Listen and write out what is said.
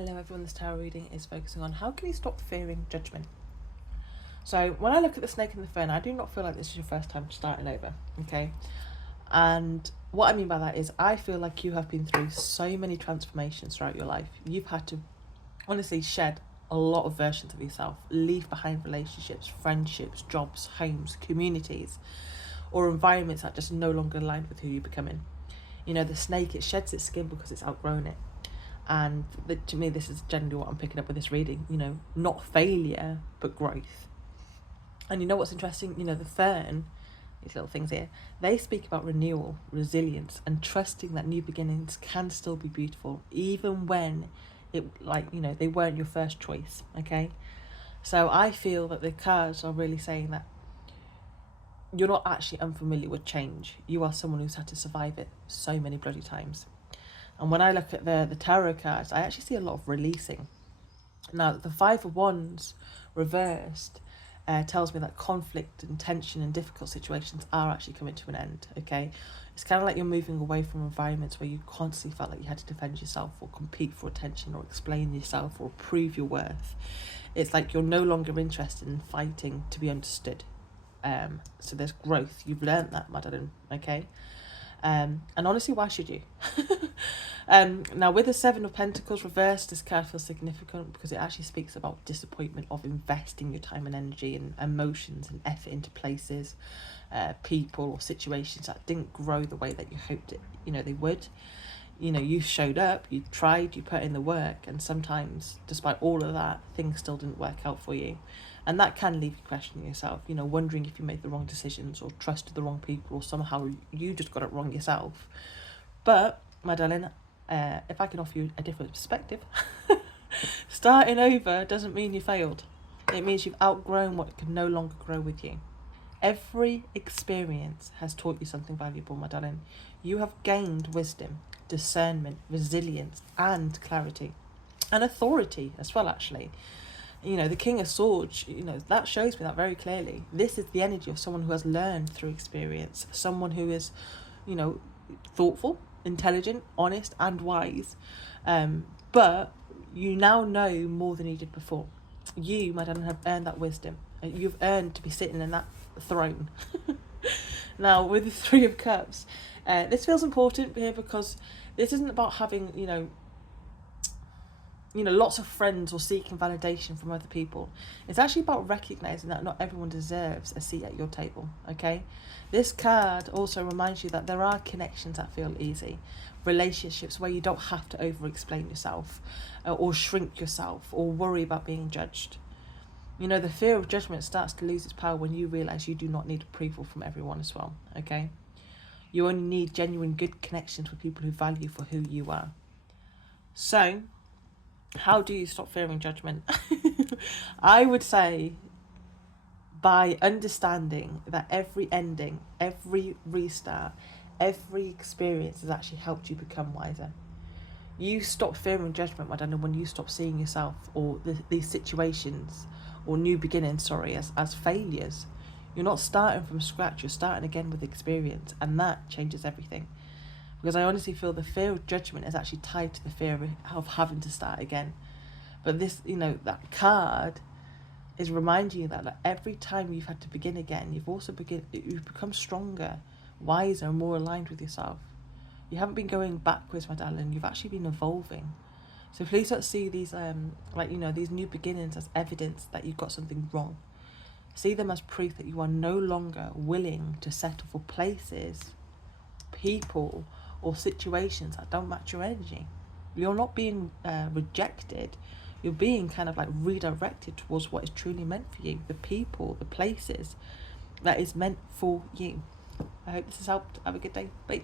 Hello everyone, this tarot reading is focusing on how can you stop fearing judgment. So when I look at the snake in the fern, I do not feel like this is your first time starting over, okay? And what I mean by that is I feel like you have been through so many transformations throughout your life. You've had to honestly shed a lot of versions of yourself, leave behind relationships, friendships, jobs, homes, communities, or environments that just no longer align with who you're becoming. You know, the snake, it sheds its skin because it's outgrown it. And to me, this is generally what I'm picking up with this reading, you know, not failure, but growth. And you know what's interesting? You know, the fern, these little things here, they speak about renewal, resilience, and trusting that new beginnings can still be beautiful, even when they weren't your first choice, okay? So I feel that the cards are really saying that you're not actually unfamiliar with change. You are someone who's had to survive it so many bloody times. And when I look at the tarot cards, I actually see a lot of releasing. Now, the Five of Wands reversed tells me that conflict and tension and difficult situations are actually coming to an end, okay? It's kind of like you're moving away from environments where you constantly felt like you had to defend yourself or compete for attention or explain yourself or prove your worth. It's like you're no longer interested in fighting to be understood. So there's growth. You've learned that, Madeline, okay? And honestly, why should you? Now, with the Seven of Pentacles reversed, this card feels significant because it actually speaks about disappointment of investing your time and energy and emotions and effort into places, people or situations that didn't grow the way that you hoped it, they would. You know, you showed up, you tried, you put in the work, and sometimes, despite all of that, things still didn't work out for you. And that can leave you questioning yourself, wondering if you made the wrong decisions or trusted the wrong people or somehow you just got it wrong yourself. But, my darling, if I can offer you a different perspective, starting over doesn't mean you failed. It means you've outgrown what can no longer grow with you. Every experience has taught you something valuable, my darling. You have gained wisdom, discernment, resilience, and clarity. And authority as well, actually. The King of Swords, that shows me that very clearly. This is the energy of someone who has learned through experience, someone who is, thoughtful, intelligent, honest, and wise. But you now know more than you did before. You, Madam, have earned that wisdom. You've earned to be sitting in that throne. Now, with the Three of Cups, this feels important here because this isn't about having, lots of friends or seeking validation from other people. It's actually about recognizing that not everyone deserves a seat at your table, okay? This card also reminds you that there are connections that feel easy, relationships where you don't have to over-explain yourself or shrink yourself or worry about being judged. The fear of judgment starts to lose its power when you realize you do not need approval from everyone as well, okay? You only need genuine good connections with people who value you for who you are. So, how do you stop fearing judgment? I would say by understanding that every ending, every restart, every experience has actually helped you become wiser. You stop fearing judgment, Madonna, when you stop seeing yourself or these situations or new beginnings, as failures. You're not starting from scratch, you're starting again with experience, and that changes everything. Because I honestly feel the fear of judgment is actually tied to the fear of having to start again. But this, that card is reminding you that every time you've had to begin again, you've become stronger, wiser, and more aligned with yourself. You haven't been going backwards, my darling. You've actually been evolving. So please don't see these, these new beginnings as evidence that you've got something wrong. See them as proof that you are no longer willing to settle for places, people, or situations that don't match your energy. You're not being rejected. You're being kind of like redirected towards what is truly meant for you. The people, the places that is meant for you. I hope this has helped. Have a good day. Bye.